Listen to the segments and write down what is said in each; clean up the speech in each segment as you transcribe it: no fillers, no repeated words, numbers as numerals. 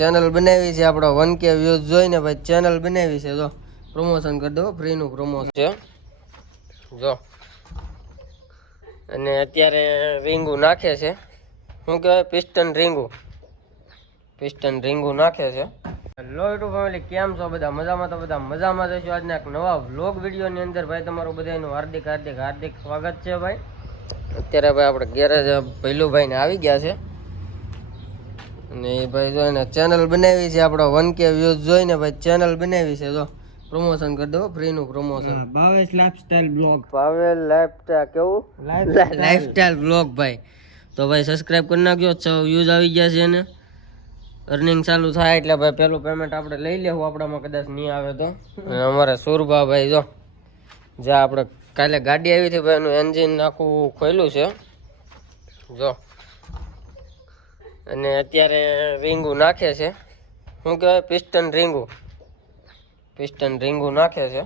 Channel બનાવી છે આપણો 1K વ્યૂઝ જોઈને ભાઈ ચેનલ બનાવી છે. જો પ્રમોશન કરી દો, ફ્રી નું પ્રમોશન છે જો. અને અત્યારે રીંગુ નાખે છે, શું કહેવાય, પિસ્ટન રીંગુ નાખે છે. હેલો યુટ્યુબ ફેમિલી, કેમ છો બધા? મજામાં? તો બધા મજામાં જઈશું. આજના એક નવા વ્લોગ વિડીયોની અંદર ભાઈ તમારું બધાનું હાર્દિક સ્વાગત છે ભાઈ. અત્યારે ભાઈ આપણે ગેરેજ ભૈલુભાઈ ને આવી ગયા છે અને એ ભાઈ જો એને ચેનલ બનાવી છે આપણો 1K વ્યૂઝ જોઈને ભાઈ ચેનલ બનાવી છે. જો પ્રમોશન કરી દો, ફ્રી નું promotion. Bhavesh lifestyle blog. Bhavesh lifestyle કેવું લાઈફસ્ટાઈલ બ્લોગ ભાઈ. તો ભાઈ સબસ્ક્રાઇબ કરી નાખજો. 6 વ્યૂઝ આવી ગયા છે એને. અર્નિંગ ચાલુ થાય એટલે ભાઈ પેલું પેમેન્ટ આપણે લઈ લેવું, આપણામાં કદાચ નહીં આવે તો. અને અમારે સુરભા ભાઈ જો જ્યાં આપણે કાલે ગાડી આવી હતી ભાઈ એનું એન્જિન આખું ખોલ્યું છે જો. અને અત્યારે રીંગુ નાખે છે, શું કહેવાય, પિસ્ટન રીંગુ નાખે છે.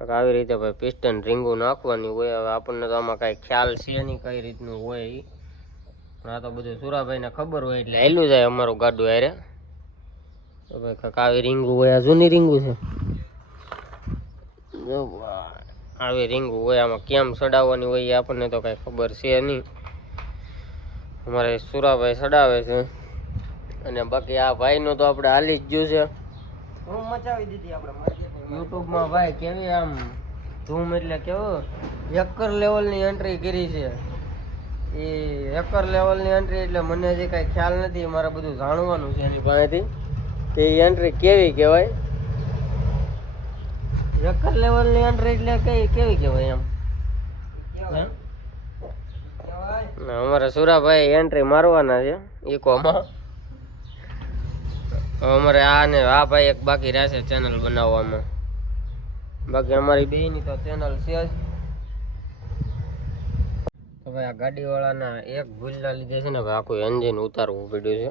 આવી રીતે ભાઈ પિસ્ટન રીંગુ નાખવાની હોય. હવે આપણને તો આમાં કાંઈ ખ્યાલ છે નહીં કઈ રીતનું હોય એ. આ તો બધું સુરાભાઈને ખબર હોય એટલે હેલું જાય અમારું ગાડું હારે. તો ભાઈ કાંઈક આવી રીંગુ હોય, આ જૂની રીંગુ છે. આવી રીંગુ હોય, આમાં કેમ ચડાવવાની હોય એ આપણને તો કાંઈ ખબર છે નહીં. અમારે સુરાભાઈ ચડાવે છે. અને બાકી આ ભાઈનું તો આપણે હાલી જ ગયું છે. મચાવી દીધી આપણે યુટ્યુબમાં ભાઈ કેવી આમ ધૂમ, એટલે કેવું એકર લેવલની એન્ટ્રી કરી છે. એ એકર લેવલની એન્ટ્રી એટલે મને હજી કાંઈ ખ્યાલ નથી, મારે બધું જાણવાનું છે એની પાસેથી કે એ એન્ટ્રી કેવી કહેવાય. એકર લેવલની એન્ટ્રી એટલે કેવી કહેવાય એમ. અમારે સુરાભાઈ એન્ટ્રી મારવાના છે ઇકોમાં. અમારે આ ભાઈ એક બાકી રહેશે ચેનલ બનાવવામાં. બાકી અમારી બેની તો ચેનલ છે જ. તો ભાઈ આ ગાડી વાળાના એક ભૂલના લીધે છે ને ભાઈ આખું એન્જિન ઉતારવું પડ્યું છે.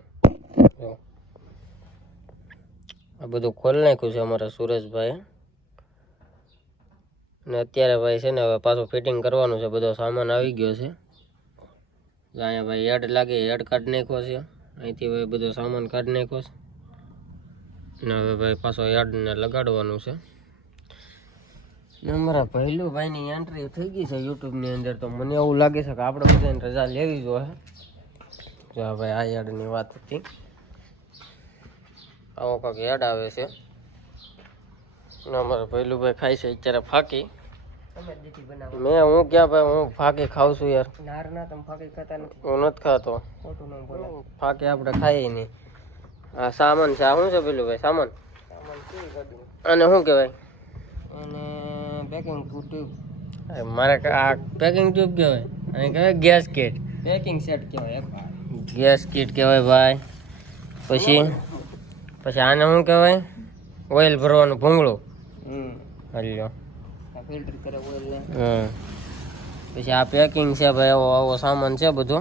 આ બધું ખોલી નાખ્યું છે અમારા સુરેશભાઈ. અને અત્યારે ભાઈ છે ને હવે પાછું ફિટિંગ કરવાનું છે. બધો સામાન આવી ગયો છે. અહીંયા ભાઈ હેડ લાગે, હેડ કાઢી નાખ્યો છે. અહીંથી ભાઈ બધો સામાન કાઢી નાખ્યો છે. અને હવે ભાઈ પાછો હેડને લગાડવાનું છે. અમારા ભૈલુભાઈની એન્ટ્રી થઈ ગઈ છે યુટ્યુબની અંદર. તો મને એવું લાગે છે કે આપણે બધાને રજા લેવી જોઈએ. જો ભાઈ આ હેડની વાત હતી. આવો કાંક હેડ આવે છે. અને અમારા ભૈલુભાઈ ખાય છે અત્યારે ફાકી. મેં હું ક્યાં ભાઈ, હું ફાકી ખાઉં છું યાર. તમે ફાકી ખાતા નથી? હું નથી ખાતો. ખોટું ન બોલો. ફાકી આપણે ખાઈએ નહીં. આ સામાન છે. આ શું છે પેલું ભાઈ સામાન? અને શું કહેવાય? અને પેકિંગ ટ્યુબ. મારે આ પેકિંગ ટ્યુબ કહેવાય. અને કહેવાય ગેસ કીટ. પેકિંગ સેટ કહેવાય. ગેસ કીટ કહેવાય ભાઈ. પછી આને શું કહેવાય? ઓઇલ ભરવાનું ભૂંગળું. હલ્યો ફિલ્ટર કરે ઓઇલ ને. પછી આ પેકિંગ છે ભાઈ. આવો સામાન છે બધો.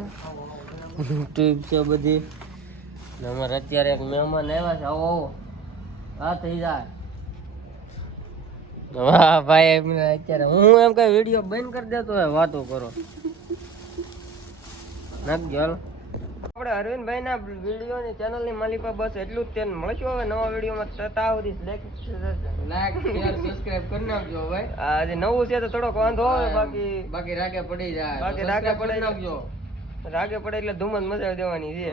ટ્યુબ છે બધી. અમારે અત્યારે એક મહેમાન આવ્યા છે. આવો હા થઈ જાય. વાહ ભાઈ, અત્યારે હું એમ કઈ વિડીયો બંધ કરી દેતો હોય, વાતો કરો નાખજો. હાલો આપણે અરવિંદભાઈ ના વિડીયો ની ચેનલ ની માલિકા બસ એટલું જ તેને મળશું. હવે નવા વિડીયોમાં તતા સુધી લાઈક શેર સબસ્ક્રાઇબ કરી નાખજો ભાઈ. આજે નવું છે તો થોડોક વાંધો આવે, બાકી રાગે પડી જાય. બાકી રાગે પડી નાખજો. રાગે પડે એટલે ધૂમ જ મચાવી દેવાની છે.